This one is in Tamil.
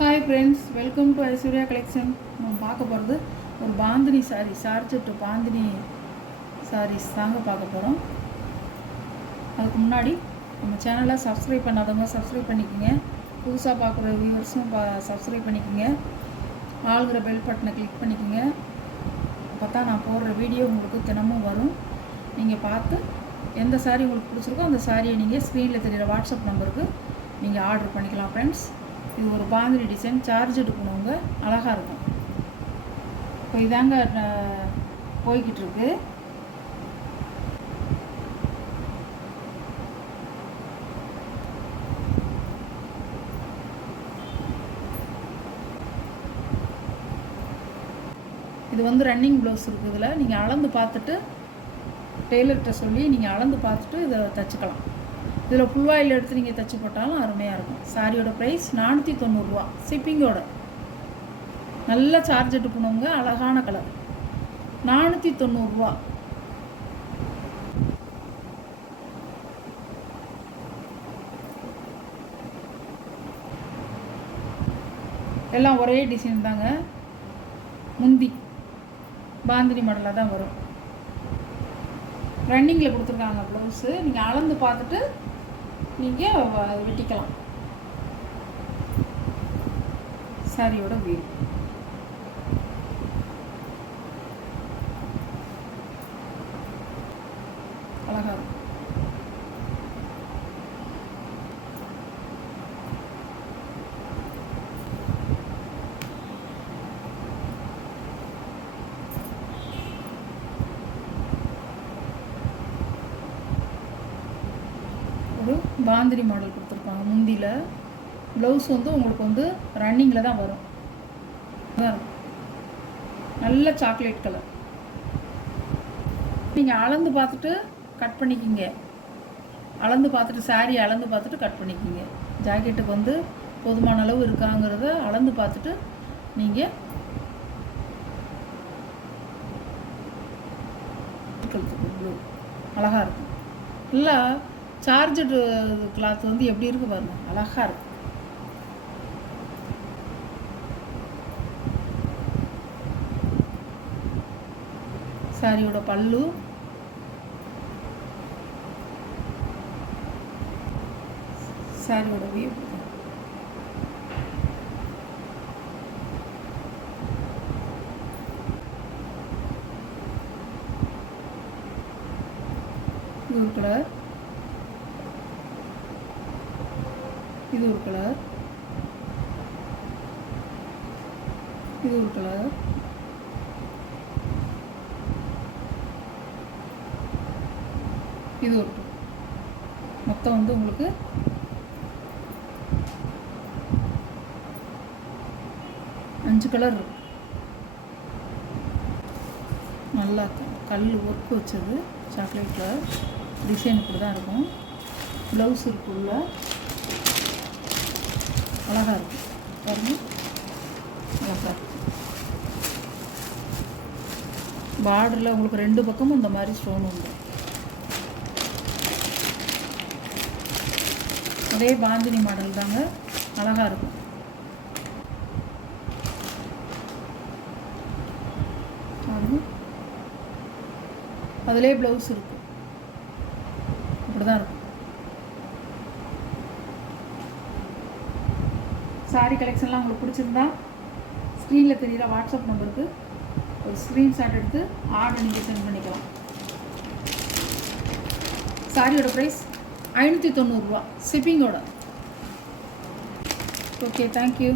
Hi friends, welcome to Aishwarya collection. நம்ம பார்க்க போகிறது ஒரு பாந்தினி சாரீ, சார்ஜெட்டு பாந்தினி சாரீஸ் தாங்க பார்க்க போகிறோம். அதுக்கு முன்னாடி நம்ம சேனலை சப்ஸ்கிரைப் பண்ணாதவங்க சப்ஸ்கிரைப் பண்ணிக்கோங்க. புதுசாக பார்க்குற வியூவர்ஸும் சப்ஸ்கிரைப் பண்ணிக்கோங்க. ஆளுங்கிற பெல் பட்டனை கிளிக் பண்ணிக்கோங்க. அப்போ தான் நான் போடுற வீடியோ உங்களுக்கு தினமும் வரும். நீங்கள் பார்த்து எந்த சாரீ உங்களுக்கு பிடிச்சிருக்கோ அந்த சாரியை நீங்கள் ஸ்க்ரீனில் தெரிகிற வாட்ஸ்அப் நம்பருக்கு நீங்கள் ஆர்டர் பண்ணிக்கலாம் ஃப்ரெண்ட்ஸ். இது ஒரு பாந்தினி டிசைன், சார்ஜ் எடுக்கணுங்க, அழகாக இருக்கும். இப்போ இதாங்க போய்கிட்டு இருக்கு. இது வந்து ரன்னிங் ப்ளவுஸ் இருக்குது. இதில் நீங்கள் அளந்து பார்த்துட்டு டெய்லர்கிட்ட சொல்லி நீங்கள் அளந்து பார்த்துட்டு இதை தைச்சிக்கலாம். இதில் ஃபுல்வாயில் எடுத்து நீங்கள் தைச்சி போட்டாலும் அருமையாக இருக்கும். சாரியோட ப்ரைஸ் 490 ரூபா ஷிப்பிங்கோட. நல்ல சார்ஜ் எடுக்கணுங்க, அழகான கலர், 490 ரூபா. எல்லாம் ஒரே டிசைன் தாங்க. முந்தி பாந்தினி மாடலாக தான் வரும். ரன்னிங்கில் கொடுத்துருக்காங்க ப்ளவுஸு. நீங்கள் அளந்து பார்த்துட்டு நீங்கள் வெட்டிக்கலாம். சாரியோட வியூ அழகாக இருக்கும். ஒரு பாந்தினி மாடல் கொடுத்துருப்பாங்க. முந்தியில் ப்ளவுஸ் வந்து உங்களுக்கு வந்து ரன்னிங்கில் தான் வரும். நல்ல சாக்லேட் கலர். நீங்கள் அளந்து பார்த்துட்டு கட் பண்ணிக்கிங்க. அளந்து பார்த்துட்டு சாரீ அளந்து பார்த்துட்டு கட் பண்ணிக்கிங்க. ஜாக்கெட்டுக்கு வந்து போதுமான அளவு இருக்காங்கிறத அளந்து பார்த்துட்டு நீங்கள் ப்ளூ அழகாக இருக்கும். இல்லை சார்ஜடு கிளாத் வந்து எப்படி இருக்கு பாருங்க, அழகாக இருக்கும். சாரியோட பல்லு, சாரியோட வியூ. இது ஒரு கலர், இது ஒரு கலர், இது ஒரு கலர், இது ஒரு மொத்தம் வந்து உங்களுக்கு 5 கலர் இருக்கு. நல்லா இருக்கும். கல் ஒர்க் வச்சது, சாக்லேட் கலர் டிசைன் இப்படி தான் இருக்கும். ப்ளவுஸ் இருக்குள்ள அழகாக இருக்கும் பாருங்க, அழகாக இருக்கும். பார்டரில் உங்களுக்கு 2 பக்கமும் இந்த மாதிரி ஸ்டோன் உண்டு. அதே பாந்தினி மாடல் தாங்க, அழகாக இருக்கும். அதிலே ப்ளவுஸ் இருக்கு, இப்படி தான் இருக்கும். சாரி கலெக்ஷன்லாம் உங்களுக்கு பிடிச்சிருந்தா ஸ்க்ரீனில் தெரிகிற வாட்ஸ்அப் நம்பருக்கு ஒரு ஸ்க்ரீன்ஷாட் எடுத்து ஆர்டர் நீங்கள் சென்ட் பண்ணிக்கலாம். சாரியோட ப்ரைஸ் 590 ரூபா ஷிப்பிங்கோட. Okay, thank you.